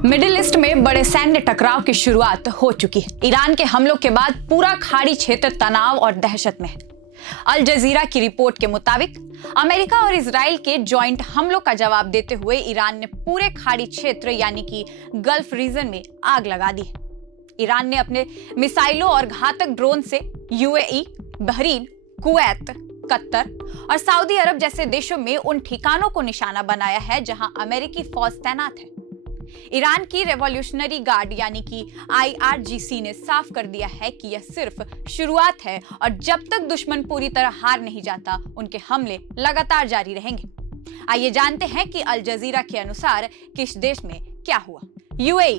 Middle east में बड़े सैन्य टकराव की शुरुआत हो चुकी है। ईरान के हमलों के बाद पूरा खाड़ी क्षेत्र तनाव और दहशत में है। अल जजीरा की रिपोर्ट के मुताबिक अमेरिका और इजराइल के जॉइंट हमलों का जवाब देते हुए ईरान ने पूरे खाड़ी क्षेत्र यानी कि गल्फ रीजन में आग लगा दी है। ईरान ने अपने मिसाइलों और घातक ड्रोन से यूएई, बहरीन, कुवैत, कतर और सऊदी अरब जैसे देशों में उन ठिकानों को निशाना बनाया है जहां अमेरिकी फौज तैनात है। ईरान की रेवोल्यूशनरी गार्ड यानी कि आईआरजीसी ने साफ कर दिया है कि यह सिर्फ शुरुआत है और जब तक दुश्मन पूरी तरह हार नहीं जाता उनके हमले लगातार जारी रहेंगे। आइए जानते हैं कि अल जजीरा के अनुसार किस देश में क्या हुआ। यूएई,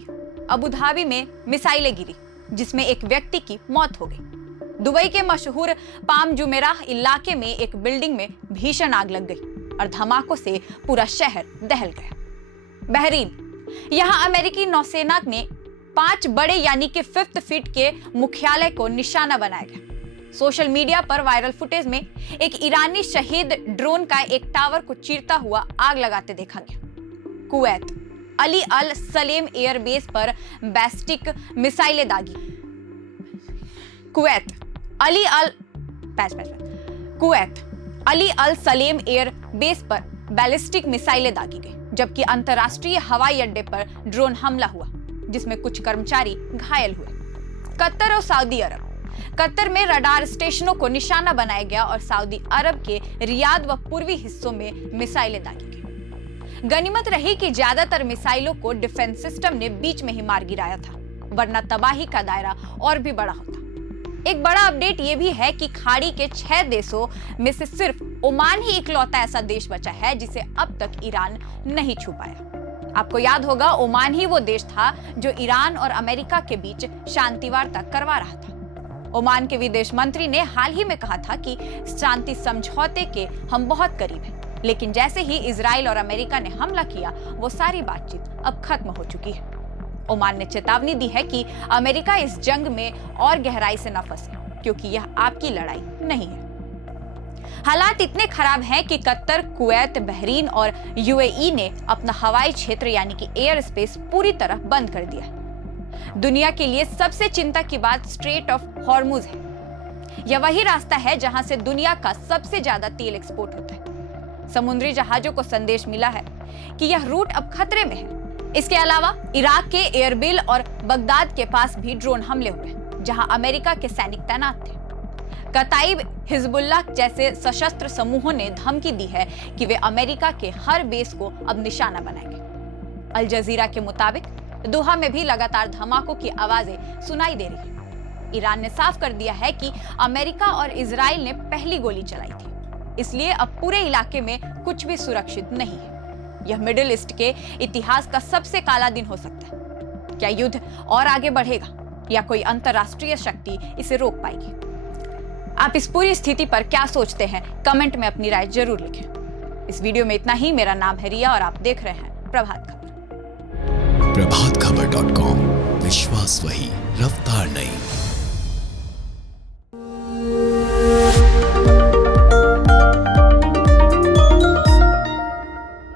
अबू धाबी में मिसाइलें गिरी जिसमें एक व्यक्ति की मौत हो गई। दुबई के मशहूर पाम जुमेराह इलाके में एक बिल्डिंग में भीषण आग लग गई और धमाकों से पूरा शहर दहल गया। बहरीन, यहां अमेरिकी नौसेना ने 5 बड़े यानी कि 5th फीट के मुख्यालय को निशाना बनाया गया। सोशल मीडिया पर वायरल फुटेज में एक ईरानी शहीद ड्रोन का एक टावर को चीरता हुआ आग लगाते देखा गया। कुवैत, अली अल सलेम एयरबेस पर बैलिस्टिक मिसाइलें दागी। कुवैत, अली अल सलेम एयरबेस पर बैलिस्टिक मिसाइलें दागी गई, जबकि अंतरराष्ट्रीय हवाई अड्डे पर ड्रोन हमला हुआ जिसमें कुछ कर्मचारी घायल हुए। कतर और सऊदी अरब, कतर में रडार स्टेशनों को निशाना बनाया गया और सऊदी अरब के रियाद व पूर्वी हिस्सों में मिसाइलें दागी गई। गनीमत रही कि ज्यादातर मिसाइलों को डिफेंस सिस्टम ने बीच में ही मार गिराया था, वरना तबाही का दायरा और भी बड़ा होता। एक बड़ा अपडेट यह भी है कि खाड़ी के 6 देशों में से सिर्फ ओमान ही इकलौता ऐसा देश बचा है जिसे अब तक ईरान नहीं छू पाया। आपको याद होगा, ओमान ही वो देश था जो ईरान और अमेरिका के बीच शांति वार्ता करवा रहा था। ओमान के विदेश मंत्री ने हाल ही में कहा था कि शांति समझौते के हम बहुत करीब हैं, लेकिन जैसे ही इजराइल और अमेरिका ने हमला किया वो सारी बातचीत अब खत्म हो चुकी है। ओमान ने चेतावनी दी है कि अमेरिका इस जंग में और गहराई से न फंसे क्योंकि यह आपकी लड़ाई नहीं है। हालात इतने खराब हैं कि कतर, कुवैत, बहरीन और यूएई ने अपना हवाई क्षेत्र यानी कि एयर स्पेस पूरी तरह बंद कर दिया है। दुनिया के लिए सबसे चिंता की बात स्ट्रेट ऑफ हॉर्मुज है। यह वही रास्ता है जहां से दुनिया का सबसे ज्यादा तेल एक्सपोर्ट होता है। समुद्री जहाजों को संदेश मिला है कि यह रूट अब खतरे में है। इसके अलावा इराक के एरबिल और बगदाद के पास भी ड्रोन हमले हुए जहां अमेरिका के सैनिक तैनात थे। कताइब, हिजबुल्लाह जैसे सशस्त्र समूहों ने धमकी दी है कि वे अमेरिका के हर बेस को अब निशाना बनाएंगे। अल जजीरा के मुताबिक दोहा में भी लगातार धमाकों की आवाजें सुनाई दे रही है। ईरान ने साफ कर दिया है कि अमेरिका और इजराइल ने पहली गोली चलाई थी, इसलिए अब पूरे इलाके में कुछ भी सुरक्षित नहीं है। यह मिडिल ईस्ट के इतिहास का सबसे काला दिन हो सकता है। क्या युद्ध और आगे बढ़ेगा या कोई अंतरराष्ट्रीय शक्ति इसे रोक पाएगी? आप इस पूरी स्थिति पर क्या सोचते हैं? कमेंट में अपनी राय जरूर लिखें। इस वीडियो में इतना ही। मेरा नाम है रिया और आप देख रहे हैं प्रभात खबर। प्रभातखबर.com, विश्वास वही, रफ्तार नहीं।